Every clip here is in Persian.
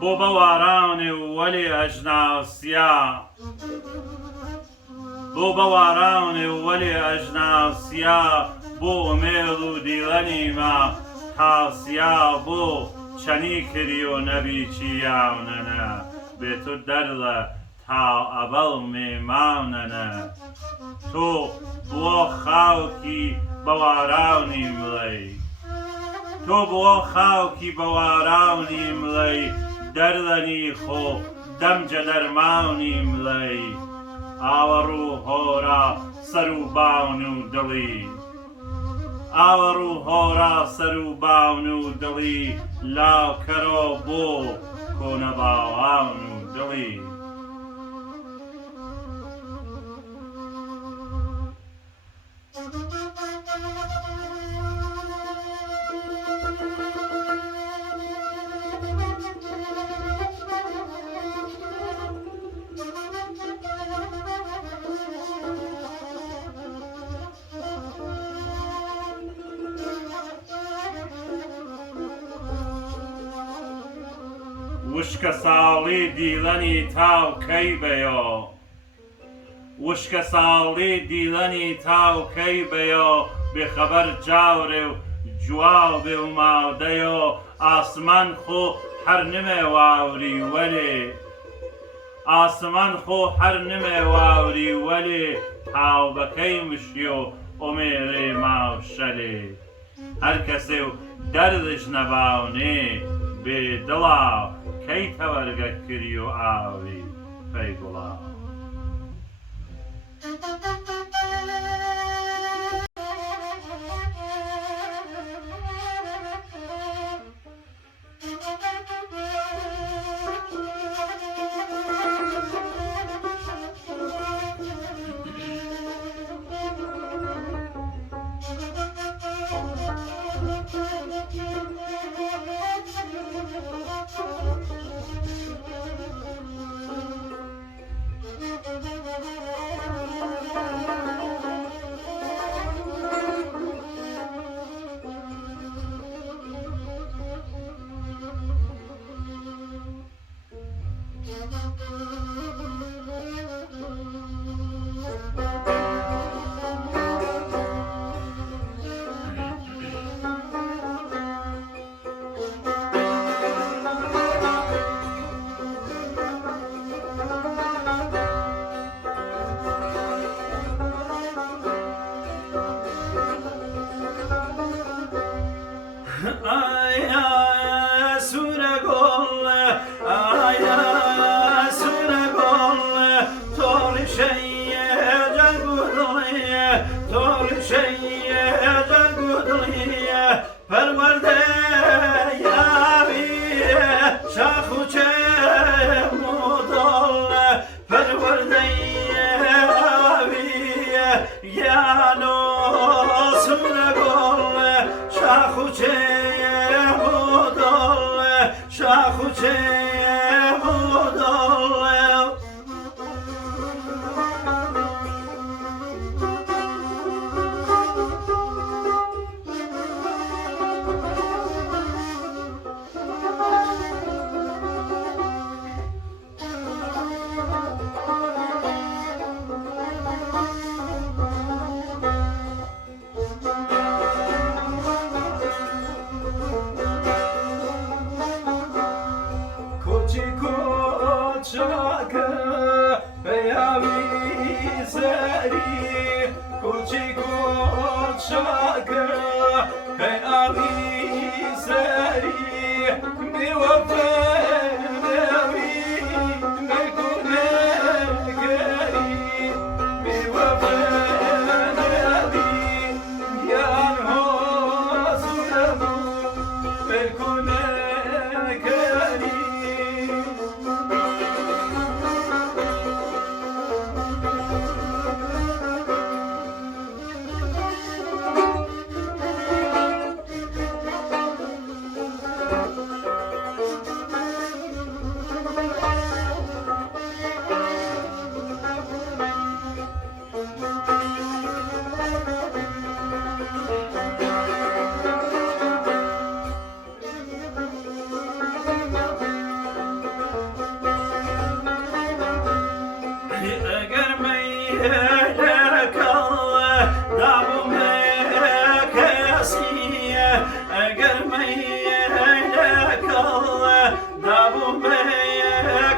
بۆ بەوارانێ و وەلێ ئەژناسیا بۆ بەوارانێ و وەلێ ئەژناسیا بۆ ئومێڵ و دیڵەنیمە تاسیا بۆ چەنی کردی و نەبیچی یاونەنە بێت و دەرڵە تا ئەبەڵ مێماونەنە تۆ بۆ خاوکی بەوارانی مڵەی تۆ بۆ خاوکی بەوارانی مڵەی دەرڵەنی خۆ دەمجە دەرماونی مڵەی ئاوەڕ و هۆرە سەر و باون و دڵی ئاوەڕ و هۆرە سەر و باون و دڵی لاکەرۆ بۆ کۆنە باوان و دڵی وشکە ساڵی دیڵەنی تاو کەی بەیۆ وشکە ساڵی دیڵەنی تاو کەی بەیۆ بێخەبەر جاورێ و جواو بێ و ماودەیۆ ئاسمان خۆ هەر نمێ واوری وەلێ ئاسمان خۆ هەر نمێ واوری وەلێ هاوبەکەی مشی و ئۆمێرێ ماوشەلێ هەر کەسێ و دەردش نەباونێ بێدڵا کەی تەوەرگە کردی و ئاوی پەی گوڵا eyle kal Dabım kesiye Germeyle kal Dabım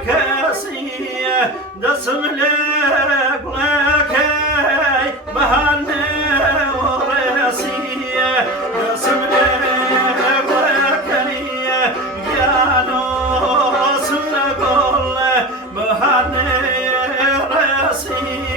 kesiye Dasım lek lekey Bahane oresiye Dasım lek lekey Yanos lekol Bahane oresiye